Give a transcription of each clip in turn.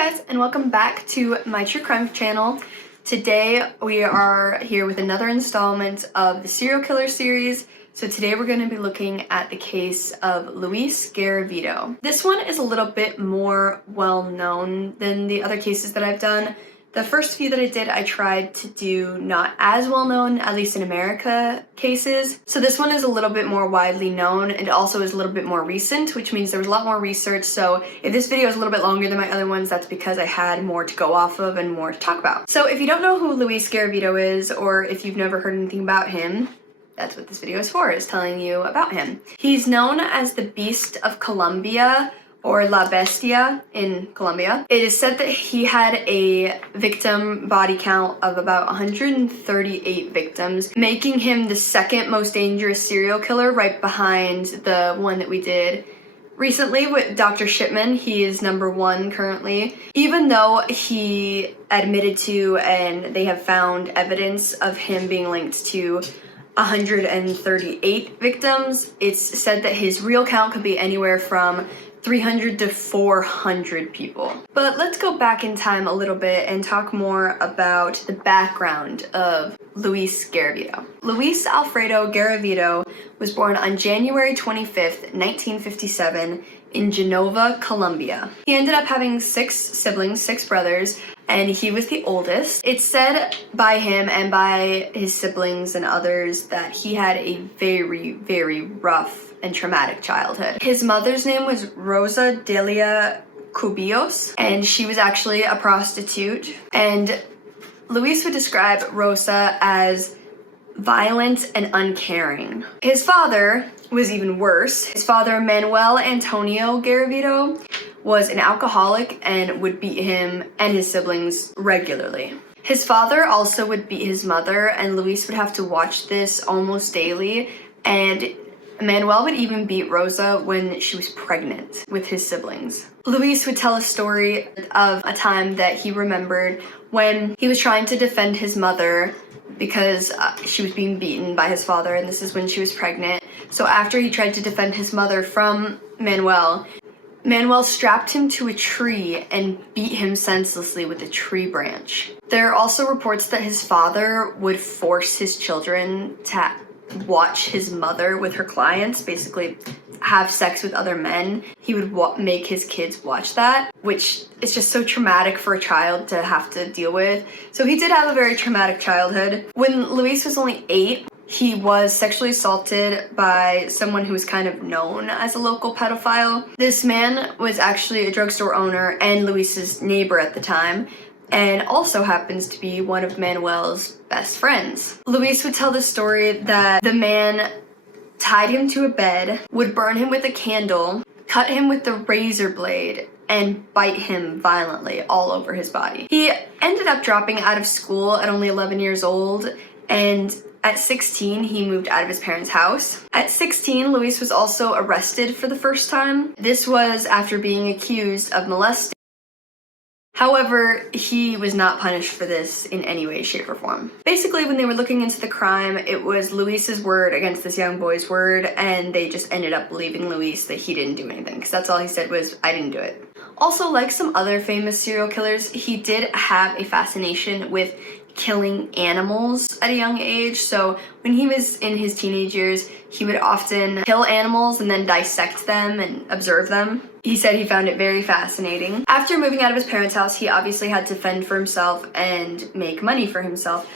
guys, and welcome back to my true crime channel. Today we are here with another installment of the serial killer series. So today we're going to be looking at the case of Luis Garavito. This one is a little bit more well known than the other cases that I've done. The first few that I did, I tried to do not as well known, at least in America, cases. So this one is a little bit more widely known and also is a little bit more recent, which means there was a lot more research. So if this video is a little bit longer than my other ones, that's because I had more to go off of and more to talk about. So if you don't know who Luis Garavito is, or if you've never heard anything about him, that's what this video is for, is telling you about him. He's known as the Beast of Colombia, or La Bestia in Colombia. It is said that he had a victim body count of about 138 victims, making him the second most dangerous serial killer, right behind the one that we did recently with Dr. Shipman. He is number one currently. Even though he admitted to, and they have found evidence of him being linked to 138 victims, it's said that his real count could be anywhere from 300 to 400 people. But let's go back in time a little bit and talk more about the background of Luis Garavito. Luis Alfredo Garavito was born on January 25th, 1957 in Genova, Colombia. He ended up having 6 siblings, 6 brothers, and he was the oldest. It's said by him and by his siblings and others that he had a very, very rough and traumatic childhood. His mother's name was Rosa Delia Cubillos, and she was actually a prostitute. And Luis would describe Rosa as violent and uncaring. His father was even worse. His father, Manuel Antonio Garavito, was an alcoholic and would beat him and his siblings regularly. His father also would beat his mother, and Luis would have to watch this almost daily, and Manuel would even beat Rosa when she was pregnant with his siblings. Luis would tell a story of a time that he remembered when he was trying to defend his mother because she was being beaten by his father, and this is when she was pregnant. So after he tried to defend his mother from Manuel strapped him to a tree and beat him senselessly with a tree branch. There are also reports that his father would force his children to watch his mother with her clients, basically have sex with other men. He would make his kids watch that, which is just so traumatic for a child to have to deal with. So he did have a very traumatic childhood. When Luis was only 8, he was sexually assaulted by someone who was kind of known as a local pedophile. This man was actually a drugstore owner and Luis's neighbor at the time, and also happens to be one of Manuel's best friends. Luis would tell the story that the man tied him to a bed, would burn him with a candle, cut him with the razor blade, and bite him violently all over his body. He ended up dropping out of school at only 11 years old, and at 16, he moved out of his parents' house. At 16, Luis was also arrested for the first time. This was after being accused of molesting. However, he was not punished for this in any way, shape, or form. Basically, when they were looking into the crime, it was Luis's word against this young boy's word, and they just ended up believing Luis that he didn't do anything, because that's all he said was, "I didn't do it." Also, like some other famous serial killers, he did have a fascination with killing animals at a young age. So when he was in his teenage years, he would often kill animals and then dissect them and observe them. He said he found it very fascinating. After moving out of his parents' house, he obviously had to fend for himself and make money for himself.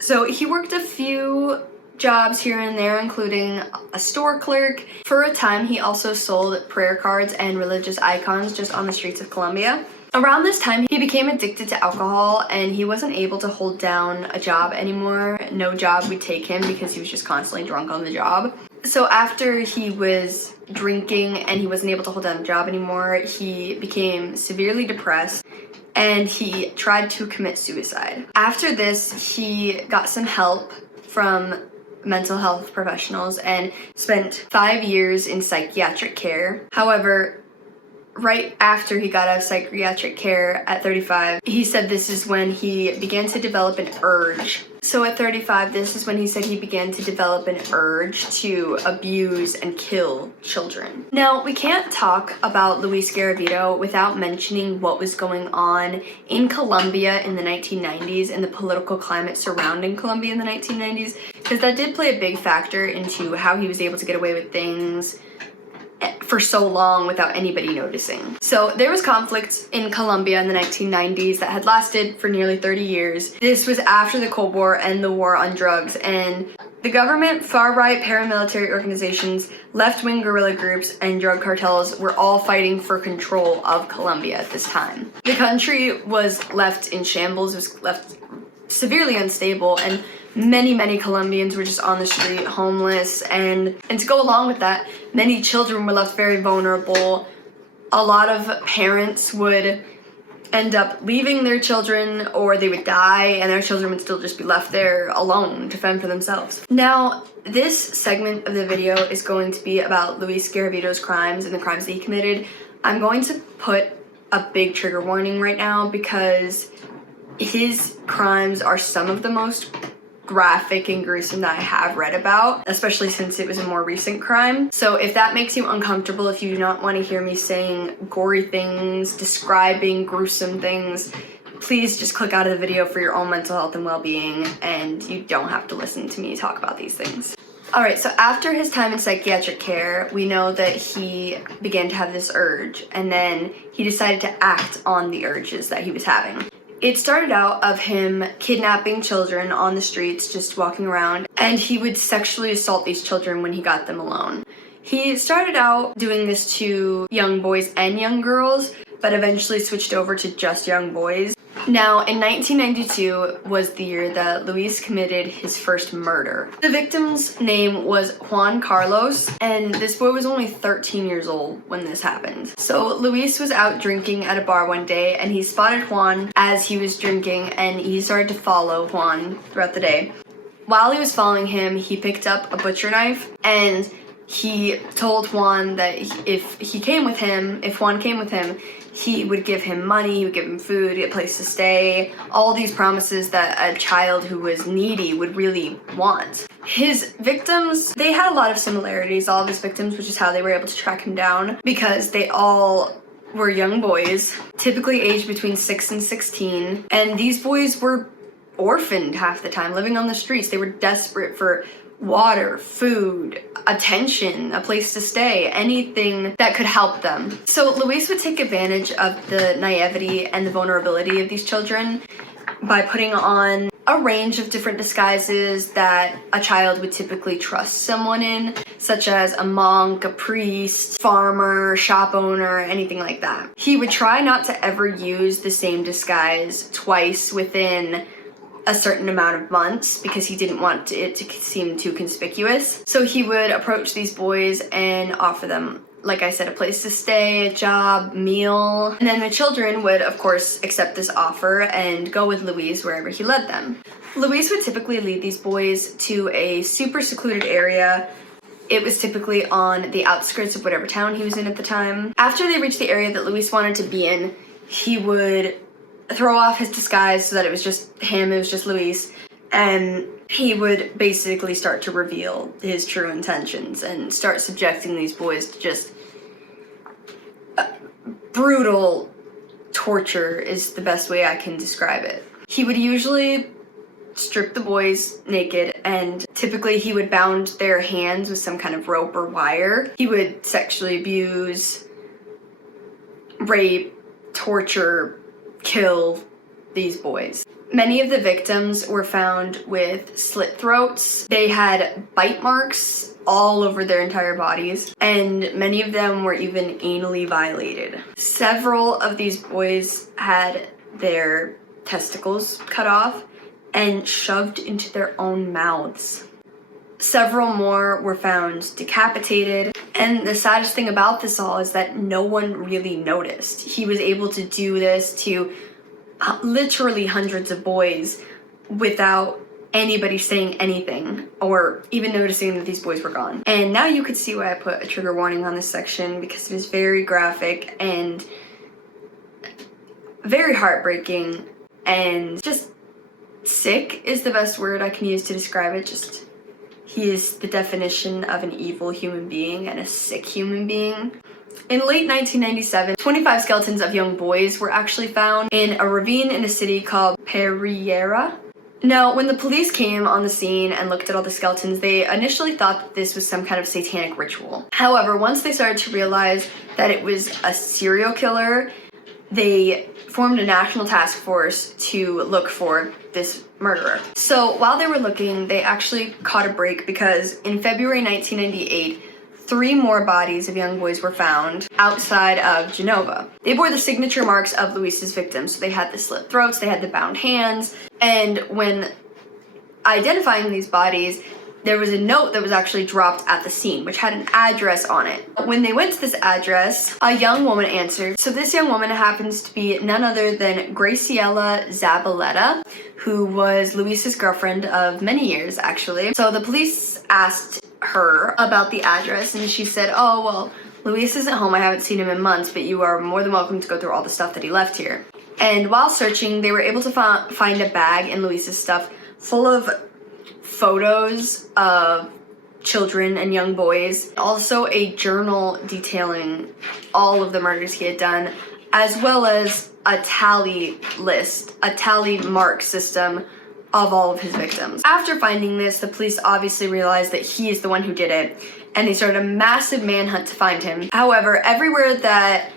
So he worked a few jobs here and there, including a store clerk. For a time, he also sold prayer cards and religious icons just on the streets of Colombia. Around this time, he became addicted to alcohol and he wasn't able to hold down a job anymore. No job would take him because he was just constantly drunk on the job. So after he was drinking and he wasn't able to hold down a job anymore, he became severely depressed and he tried to commit suicide. After this, he got some help from mental health professionals and spent 5 years in psychiatric care. However, right after he got out of psychiatric care at 35, he said this is when he began to develop an urge. So at 35, this is when he said he began to develop an urge to abuse and kill children. Now, we can't talk about Luis Garavito without mentioning what was going on in Colombia in the 1990s and the political climate surrounding Colombia in the 1990s, because that did play a big factor into how he was able to get away with things for so long without anybody noticing. So there was conflict in Colombia in the 1990s that had lasted for nearly 30 years. This was after the Cold War and the war on drugs, and the government, far-right paramilitary organizations, left-wing guerrilla groups, and drug cartels were all fighting for control of Colombia at this time. The country was left in shambles, it was left severely unstable, and many Colombians were just on the street, homeless, and to go along with that, many children were left very vulnerable. A lot of parents would end up leaving their children, or they would die and their children would still just be left there alone to fend for themselves. Now, this segment of the video is going to be about Luis Garavito's crimes and the crimes that he committed. I'm going to put a big trigger warning right now because his crimes are some of the most graphic and gruesome that I have read about, especially since it was a more recent crime. So if that makes you uncomfortable, if you do not want to hear me saying gory things, describing gruesome things, please just click out of the video for your own mental health and well-being, and you don't have to listen to me talk about these things. Alright, so after his time in psychiatric care, we know that he began to have this urge, and then he decided to act on the urges that he was having. It started out of him kidnapping children on the streets, just walking around, and he would sexually assault these children when he got them alone. He started out doing this to young boys and young girls, but eventually switched over to just young boys. Now, in 1992 was the year that Luis committed his first murder. The victim's name was Juan Carlos, and this boy was only 13 years old when this happened. So Luis was out drinking at a bar one day, and he spotted Juan as he was drinking, and he started to follow Juan throughout the day. While he was following him, he picked up a butcher knife, and he told Juan that if Juan came with him, he would give him money, he would give him food, a place to stay, all these promises that a child who was needy would really want. His victims, they had a lot of similarities, all of his victims, which is how they were able to track him down, because they all were young boys, typically aged between 6 and 16, and these boys were orphaned half the time, living on the streets. They were desperate for water, food, attention, a place to stay, anything that could help them. So Luis would take advantage of the naivety and the vulnerability of these children by putting on a range of different disguises that a child would typically trust someone in, such as a monk, a priest, farmer, shop owner, anything like that. He would try not to ever use the same disguise twice within a certain amount of months because he didn't want it to seem too conspicuous. So he would approach these boys and offer them, like I said, a place to stay, a job, meal. And then the children would, of course, accept this offer and go with Luis wherever he led them. Luis would typically lead these boys to a super secluded area. It was typically on the outskirts of whatever town he was in at the time. After they reached the area that Luis wanted to be in, he would throw off his disguise so that it was just him, it was just Luis, and he would basically start to reveal his true intentions and start subjecting these boys to just brutal torture is the best way I can describe it. He would usually strip the boys naked, and typically he would bound their hands with some kind of rope or wire. He would sexually abuse, rape, torture, kill these boys. Many of the victims were found with slit throats. They had bite marks all over their entire bodies, and many of them were even anally violated. Several of these boys had their testicles cut off and shoved into their own mouths. Several more were found decapitated, and the saddest thing about this all is that no one really noticed. He was able to do this to literally hundreds of boys without anybody saying anything or even noticing that these boys were gone. And now you could see why I put a trigger warning on this section, because it is very graphic and very heartbreaking and just sick is the best word I can use to describe it. Just, he is the definition of an evil human being and a sick human being. In late 1997, 25 skeletons of young boys were actually found in a ravine in a city called Pereira. Now, when the police came on the scene and looked at all the skeletons, they initially thought that this was some kind of satanic ritual. However, once they started to realize that it was a serial killer, they formed a national task force to look for this murderer. So while they were looking, they actually caught a break, because in February 1998, 3 more bodies of young boys were found outside of Genova. They bore the signature marks of Luis's victims. So they had the slit throats, they had the bound hands, and when identifying these bodies, there was a note that was actually dropped at the scene, which had an address on it. When they went to this address, a young woman answered. So this young woman happens to be none other than Graciela Zabaleta, who was Luis's girlfriend of many years, actually. So the police asked her about the address, and she said, oh, well, Luis isn't home. I haven't seen him in months, but you are more than welcome to go through all the stuff that he left here. And while searching, they were able to find a bag in Luis's stuff full of photos of children and young boys, also a journal detailing all of the murders he had done, as well as a tally list, a tally mark system of all of his victims. After finding this, the police obviously realized that he is the one who did it, and they started a massive manhunt to find him. However, everywhere that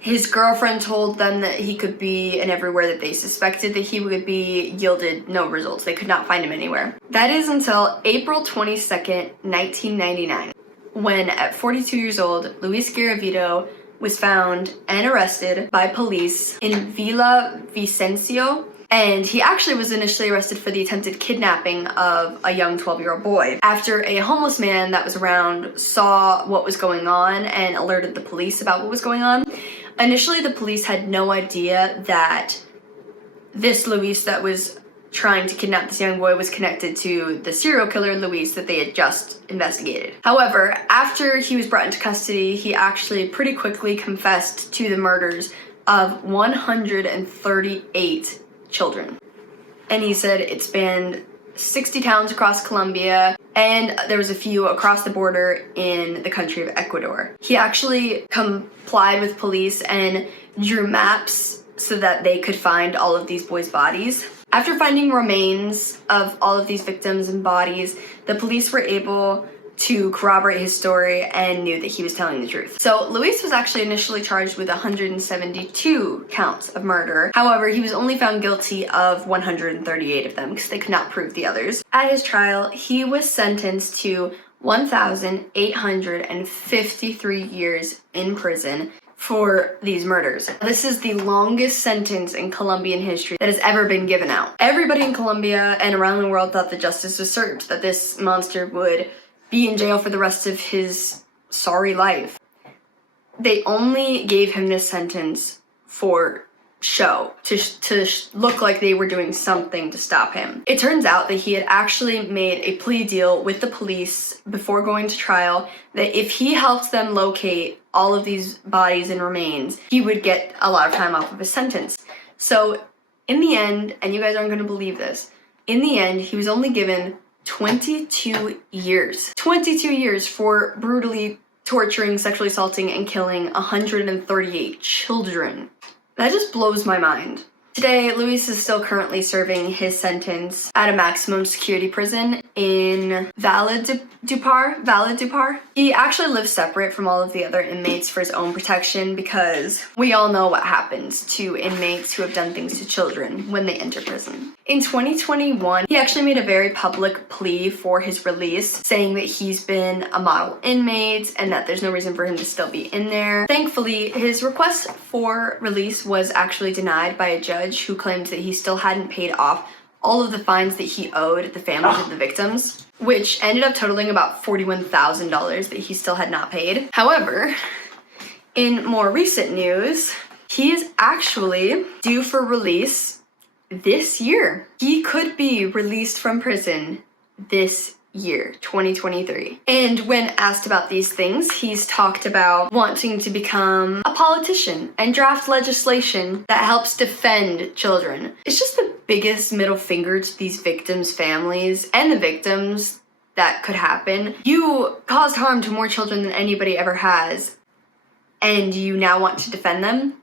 his girlfriend told them that he could be, and everywhere that they suspected that he would be, yielded no results. They could not find him anywhere. That is until April 22nd, 1999, when at 42 years old, Luis Garavito was found and arrested by police in Villa Vicencio. And he actually was initially arrested for the attempted kidnapping of a young 12-year-old boy. After a homeless man that was around saw what was going on and alerted the police about what was going on, initially the police had no idea that this Luis that was trying to kidnap this young boy was connected to the serial killer Luis that they had just investigated. However, after he was brought into custody, he actually pretty quickly confessed to the murders of 138 children. And he said it spanned 60 towns across Colombia, and there was a few across the border in the country of Ecuador. He actually complied with police and drew maps so that they could find all of these boys' bodies. After finding remains of all of these victims and bodies, the police were able to corroborate his story and knew that he was telling the truth. So Luis was actually initially charged with 172 counts of murder. However, he was only found guilty of 138 of them because they could not prove the others. At his trial, he was sentenced to 1,853 years in prison for these murders. This is the longest sentence in Colombian history that has ever been given out. Everybody in Colombia and around the world thought that justice was served, that this monster would be in jail for the rest of his sorry life. They only gave him this sentence for show, to look like they were doing something to stop him. It turns out that he had actually made a plea deal with the police before going to trial that if he helped them locate all of these bodies and remains, he would get a lot of time off of his sentence. So in the end, and you guys aren't going to believe this, in the end, he was only given 22 years. 22 years for brutally torturing, sexually assaulting, and killing 138 children. That just blows my mind. Today, Luis is still currently serving his sentence at a maximum security prison in Valledupar. He actually lives separate from all of the other inmates for his own protection, because we all know what happens to inmates who have done things to children when they enter prison. In 2021, he actually made a very public plea for his release, saying that he's been a model inmate and that there's no reason for him to still be in there. Thankfully, his request for release was actually denied by a judge who claimed that he still hadn't paid off all of the fines that he owed the families of the victims, which ended up totaling about $41,000 that he still had not paid. However, in more recent news, he is actually due for release this year. He could be released from prison this year, 2023. And when asked about these things, he's talked about wanting to become a politician and draft legislation that helps defend children. It's just the biggest middle finger to these victims' families and the victims that could happen. You caused harm to more children than anybody ever has, and you now want to defend them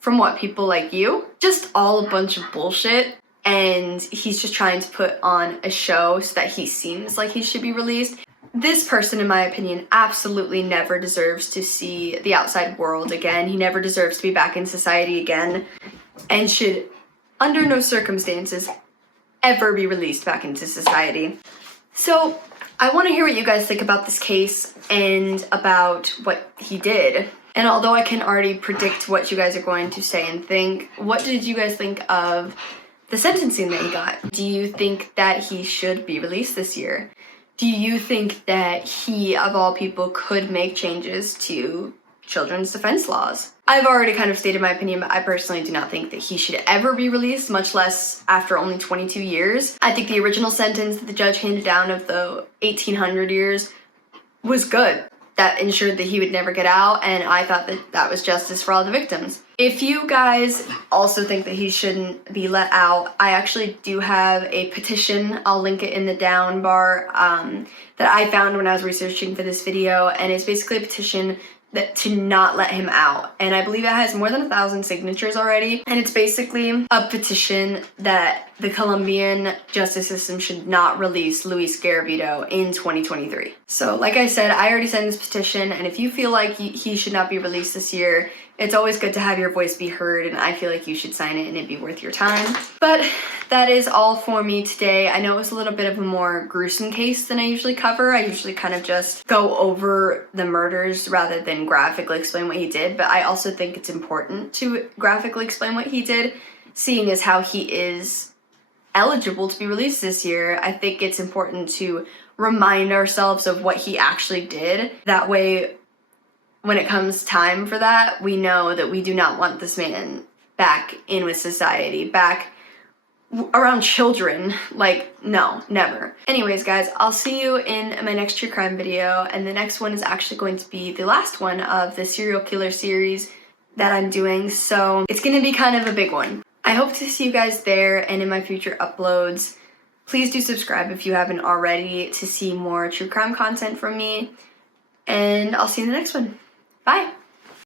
from what, people like you? Just all a bunch of bullshit. And he's just trying to put on a show so that he seems like he should be released. This person, in my opinion, absolutely never deserves to see the outside world again. He never deserves to be back in society again, and should, under no circumstances, ever be released back into society. So, I want to hear what you guys think about this case and about what he did. And although I can already predict what you guys are going to say and think, what did you guys think of the sentencing that he got? Do you think that he should be released this year? Do you think that he, of all people, could make changes to children's defense laws? I've already kind of stated my opinion, but I personally do not think that he should ever be released, much less after only 22 years. I think the original sentence that the judge handed down of the 1800 years was good. That ensured that he would never get out, and I thought that that was justice for all the victims. If you guys also think that he shouldn't be let out, I actually do have a petition. I'll link it in the down bar that I found when I was researching for this video, and it's basically a petition that to not let him out. And I believe it has more than 1,000 signatures already. And it's basically a petition that the Colombian justice system should not release Luis Garavito in 2023. So like I said, I already signed this petition, and if you feel like he should not be released this year, it's always good to have your voice be heard, and I feel like you should sign it and it'd be worth your time. But that is all for me today. I know it was a little bit of a more gruesome case than I usually cover. I usually kind of just go over the murders rather than graphically explain what he did, but I also think it's important to graphically explain what he did, seeing as how he is eligible to be released this year. I think it's important to remind ourselves of what he actually did. That way, when it comes time for that, we know that we do not want this man back in with society, back around children. Like, no, never. Anyways, guys, I'll see you in my next true crime video, and the next one is actually going to be the last one of the serial killer series that I'm doing, so it's gonna be kind of a big one. I hope to see you guys there and in my future uploads. Please do subscribe if you haven't already to see more true crime content from me, and I'll see you in the next one. Bye!